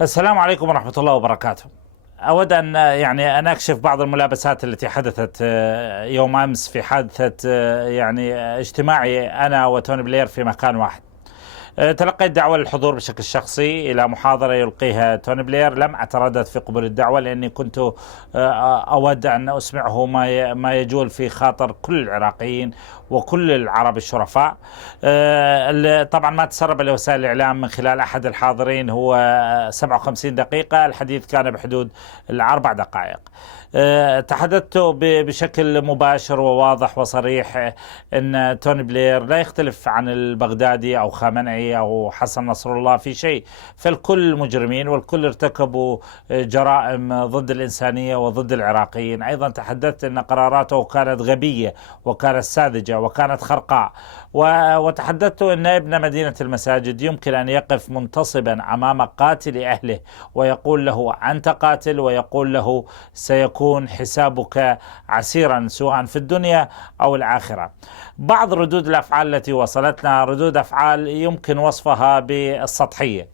السلام عليكم ورحمة الله وبركاته. أود أن أكشف بعض الملابسات التي حدثت يوم أمس في حادثة اجتماعي أنا وتوني بلير في مكان واحد. تلقيت دعوة للحضور بشكل شخصي إلى محاضرة يلقيها توني بلير. لم أتردد في قبول الدعوة لأني كنت أود أن أسمعه ما يجول في خاطر كل العراقيين وكل العرب الشرفاء. طبعا ما تسرب لوسائل الإعلام من خلال أحد الحاضرين هو 57 دقيقة، الحديث كان بحدود الأربع دقائق. تحدثت بشكل مباشر وواضح وصريح أن توني بلير لا يختلف عن البغدادي أو خامنئي أو حسن نصر الله في شيء، فالكل مجرمين والكل ارتكبوا جرائم ضد الإنسانية وضد العراقيين. أيضا تحدثت أن قراراته كانت غبية وكانت ساذجة وكانت خرقاء، وتحدثت أن ابن مدينة المساجد يمكن أن يقف منتصبا أمام قاتل أهله ويقول له أنت قاتل، ويقول له سيكون حسابك عسيرا سواء في الدنيا أو الآخرة. بعض ردود الأفعال التي وصلتنا ردود أفعال يمكن وصفها بالسطحية.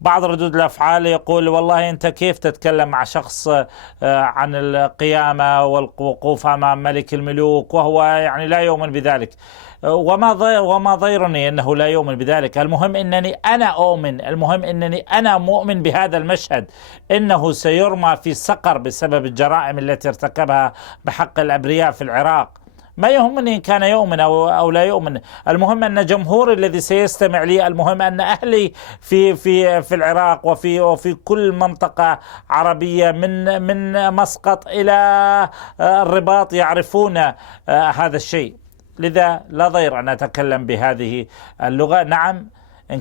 بعض ردود الأفعال يقول والله أنت كيف تتكلم مع شخص عن القيامة والوقوف أمام ملك الملوك وهو لا يؤمن بذلك. وما ضيرني أنه لا يؤمن بذلك، المهم أنني أنا أؤمن، المهم أنني أنا مؤمن بهذا المشهد، إنه سيرمى في سقر بسبب الجرائم التي ارتكبها بحق الأبرياء في العراق. ما يهمني إن كان يؤمن أو لا يؤمن، المهم أن جمهوري الذي سيستمع لي، المهم أن أهلي في العراق وفي كل منطقة عربية من مسقط إلى الرباط يعرفون هذا الشيء. لذا لا ضير أن أتكلم بهذه اللغة. نعم، إن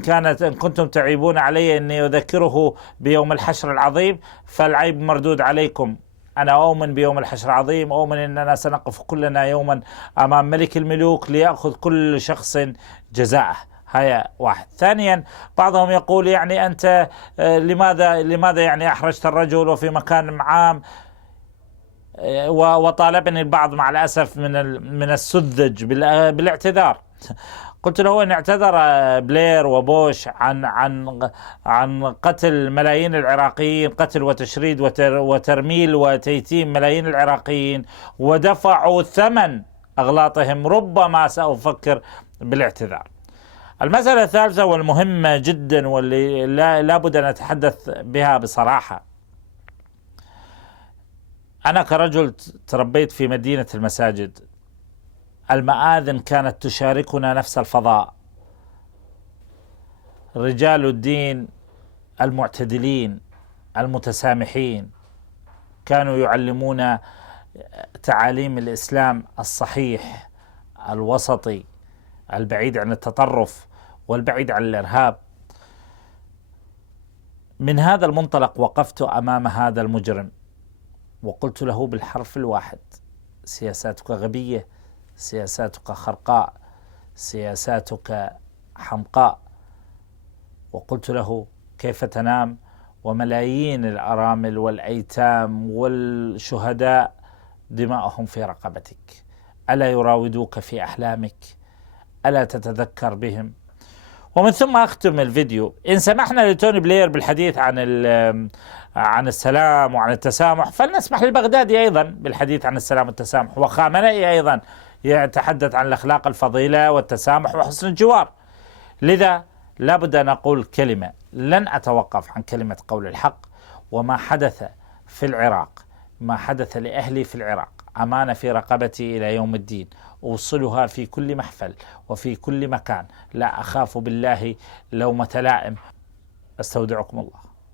كنتم تعيبون علي أني أذكره بيوم الحشر العظيم فالعيب مردود عليكم. أنا أؤمن بيوم الحشر العظيم، أؤمن أننا سنقف كلنا يوما أمام ملك الملوك ليأخذ كل شخص جزاءه. هيا واحد. ثانيا، بعضهم يقول أنت لماذا أحرجت الرجل وفي مكان عام، وطالبني البعض مع الأسف من السذج بالاعتذار. قلت له إن اعتذر بلير وبوش عن قتل ملايين العراقيين، قتل وتشريد وترميل وتيتيم ملايين العراقيين، ودفعوا ثمن أغلاطهم، ربما سأفكر بالاعتذار. المسألة الثالثة والمهمة جدا واللي لا بد أن نتحدث بها بصراحة. أنا كرجل تربيت في مدينة المساجد، المآذن كانت تشاركنا نفس الفضاء. رجال الدين المعتدلين المتسامحين كانوا يعلمون تعاليم الإسلام الصحيح الوسطي البعيد عن التطرف والبعيد عن الإرهاب. من هذا المنطلق وقفت أمام هذا المجرم وقلت له بالحرف الواحد: سياساتك غبية، سياساتك خرقاء، سياساتك حمقاء. وقلت له: كيف تنام وملايين الأرامل والأيتام والشهداء دماؤهم في رقبتك؟ ألا يراودوك في أحلامك؟ ألا تتذكر بهم؟ ومن ثم أختم الفيديو. إن سمحنا لتوني بلير بالحديث عن السلام وعن التسامح، فلنسمح للبغدادي أيضا بالحديث عن السلام والتسامح، وخامنئي أيضا يتحدث عن الأخلاق الفضيلة والتسامح وحسن الجوار. لذا لابد أن أقول كلمة، لن أتوقف عن كلمة قول الحق. وما حدث في العراق، ما حدث لأهلي في العراق، أمانة في رقبتي إلى يوم الدين، أوصلها في كل محفل وفي كل مكان. لا أخاف بالله لومة لائم. أستودعكم الله.